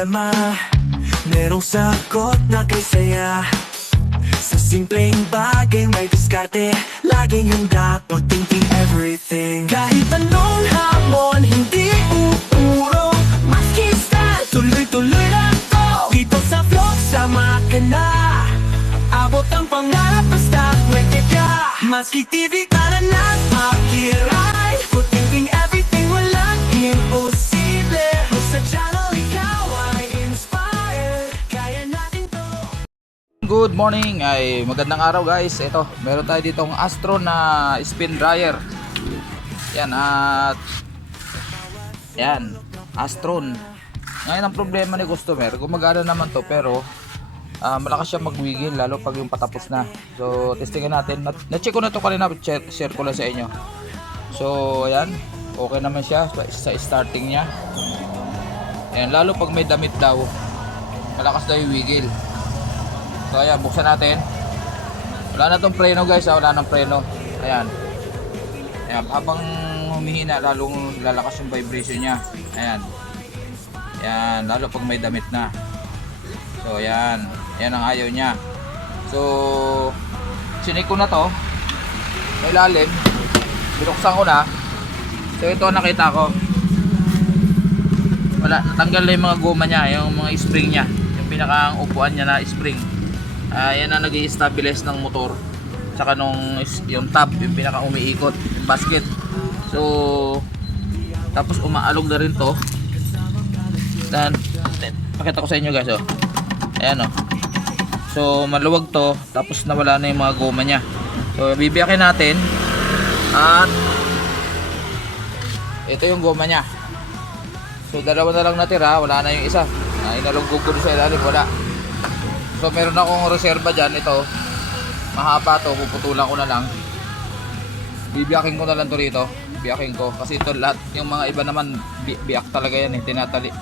problema, merong sagot na kay saya. Sa simpleng bagay may diskarte, laging handa, no thinking everything. Kahit anong hamon, hindi uurong makista, tuloy-tuloy lang to. Dito sa vlog, sama ka na. Abot ang pangarap, basta pwede ka. Maski TV ka na ng akiray, no thinking everything, walang imposible. Sa channel, ikaw ay inspired, kaya natin to. Good morning, ay magandang araw guys. Ito, meron tayo ditong Astron na spin dryer. Yan, at yan, Astron. Ngayon ang problema ni customer, gumagana naman to pero malakas siya magwigil lalo pag yung patapos na. So testingin natin. Na-check ko na to kanina, share ko lang sa inyo. So ayan, okay naman siya sa starting niya. Ayan, lalo pag may damit daw, malakas daw yung wigil. So ayan, buksan natin. Wala na tong preno guys, wala nang preno. Ayan. Ayan, habang humihina lalong lalakas yung vibration niya. Ayan. Ayan, lalo pag may damit na. So ayan, ayan ang ayaw niya. So sinik ko na to sa ilalim, binuksan ko na. So ito ang nakita ko, wala, natanggal na yung mga goma niya, yung mga spring niya, yung pinakang upuan niya na spring. Yan ang nag-i-stabilize ng motor. Saka yung tab, yung pinaka umiikot, yung basket. So tapos umaalog na rin to. Dan, pakita ko sa inyo guys, oh. Ayan, oh. So maluwag to, tapos nawala na yung mga goma niya. So bibiyakin natin. At ito yung goma niya. So dalawa na lang natira, wala na yung isa. Inalugog ko sa ilalim, wala. So meron akong reserva dyan, ito mahaba to, puputulan ko na lang. Bibiyakin ko na lang to rito. Biyakin ko, kasi ito lahat, yung mga iba naman biyak talaga yan eh, tinatali.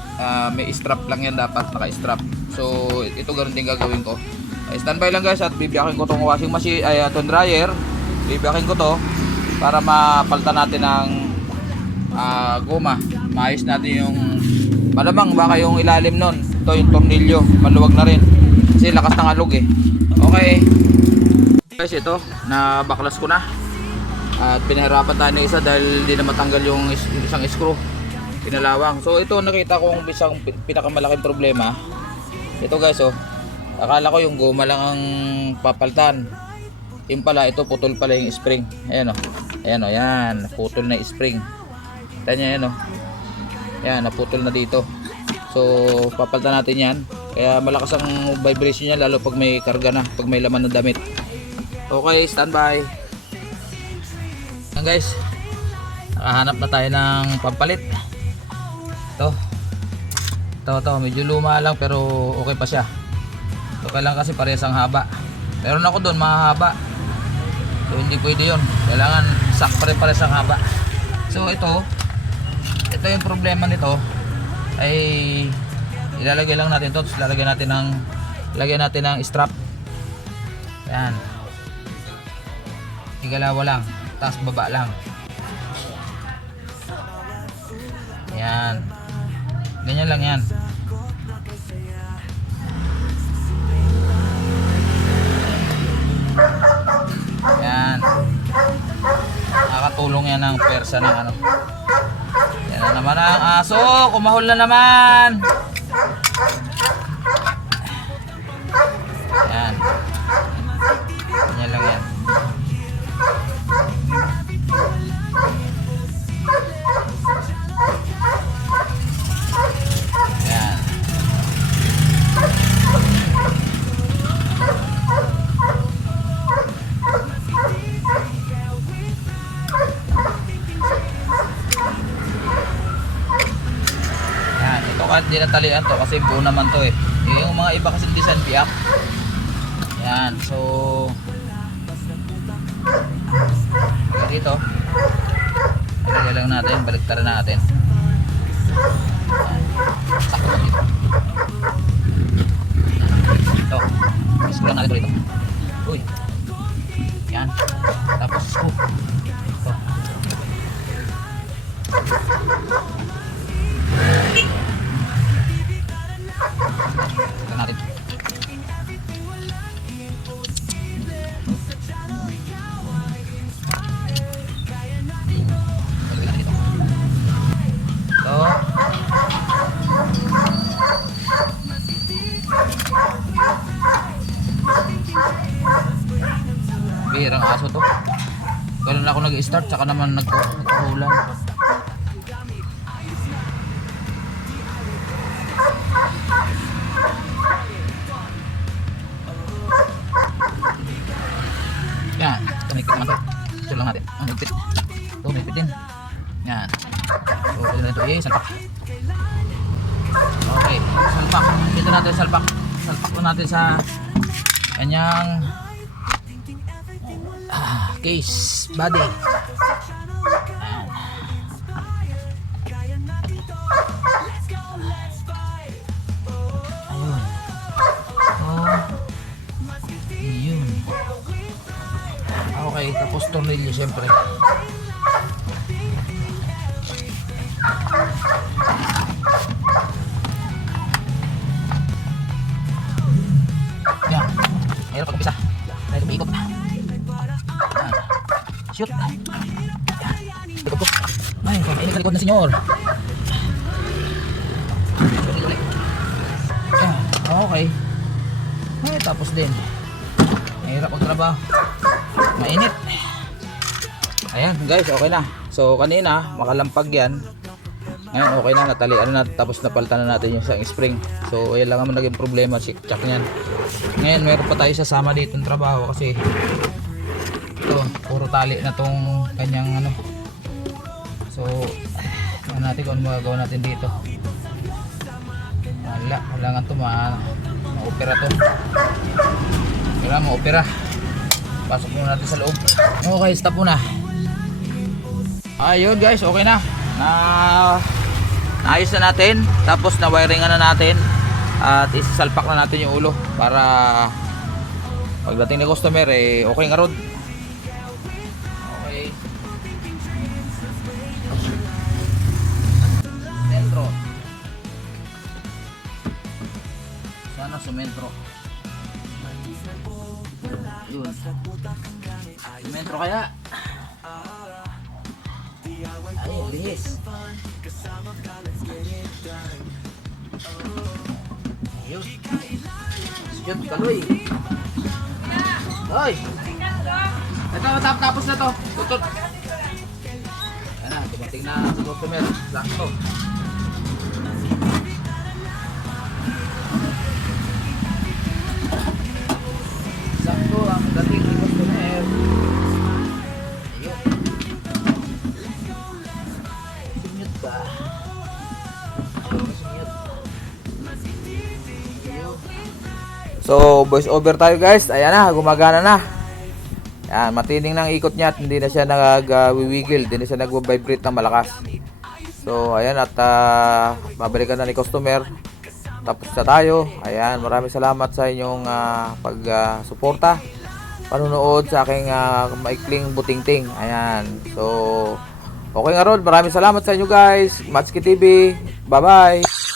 May strap lang yan dapat, naka-strap. So ito ganoon din gagawin ko. Standby lang guys, at bibiyakin ko tong washing machine, itong dryer. Bibiyakin ko to para mapalitan natin ng goma. Maayos natin yung, malamang baka yung ilalim nun, ito yung tornilyo, maluwag na rin kasi lakas ng alog eh. Okay guys, ito na baklas ko na at pinahirapan tayo ng isa dahil hindi na matanggal yung isang screw, pinalawang. So ito nakita kong isang pinakamalaking problema. Ito guys, oh, akala ko yung goma lang ang papalitan, yung pala ito putol pala yung spring. Ayan oh, ayan oh, yan putol na spring. Tanya yan oh, yan naputol na dito. So papalitan natin yan, kaya malakas ang vibration niya lalo pag may karga na, pag may laman ng damit. Okay, standby. Yan guys, nakahanap na tayo ng pampalit. Ito medyo luma lang pero okay pa siya. Okay lang kasi parehas ang haba. Meron ako doon mahaba, so hindi pwede yun, kailangan sakto rin parehas ang haba. So ito yung problema nito ay ilalagay lang natin to, tapos lagyan natin ng strap. Yan, igalawa lang, taas baba lang. Yan, ganyan lang yan. Yan, nakakatulong yan ng pwersa ng ano. Yan na naman ang aso, kumahol na naman. Yan, ganyan lang yan. Yan. Yan, ito kahit di natalian to kasi buo naman to eh. Yung mga iba kasi design biyak. Yan, so dito ilagay lang natin, baliktaran natin. Sakto dito. Ito, screw lang natin dito. Uy, yan, tapos screw ito. Bihirang aso to. Kailan ako nag-start, saka naman nagkahulan. Yan, tumikit naman to. Ito lang natin. Ang higpit. Ito, higpit din. Yan. So, ito na ito. Salpak. Okay, salpak. Dito natin salpak. Salpak po natin sa kanyang case body. Ayun. Oh. Ayun. Okay, tapos tornilyo syempre. Yan. Mayroon pag-umpisa. Dahil umiikot. Shoot. Yan. Likod ko. Ay, kakainit sa likod na senyor. Yan. Okay. Ay, tapos din. Mahirap magtrabaho. Mainit. Ayan guys, okay na. So kanina, makalampag yan. Ngayon okay na, natalian na, tapos napalitan na natin yung isang spring. So ayan lang naman naging problema, check niyan. Ngayon meron pa tayo sasama dito ng trabaho kasi ito, puro tali na tong kanyang ano. So tingnan natin kung ano magagawa natin dito. Kailangan ito ma-opera to. Kailangan ma-opera. Pasok muna natin sa loob. Okay, stop muna. Ayun guys, okay na. Naayos na natin. Tapos na wiringan na natin. At isasalpak na natin yung ulo para pagdating ng customer okay nga rod. Okay. Sentro. Sana sumentro. Yun. Sumentro kaya. Ay, lihis. Ayun. Shoot, kaloy. Oy. Ito, tapos na to. Tutot. Ayan na, dumating na sa customer. Sakto. Sakto ang dating sa customer. Ayun. Sinyot ba? So, voice over tayo guys. Ayan na, gumagana na. Ayan, matinding ng ikot niya at hindi na siya nag-wiwigil, hindi na siya nag-vibrate ng malakas. So, ayan at babalikan na ni customer. Tapos na tayo. Ayan, maraming salamat sa inyong pag-suporta, panunood sa aking maikling butingting. Ayan. So, okay nga ron. Maraming salamat sa inyo guys. Matsuki TV. Bye-bye.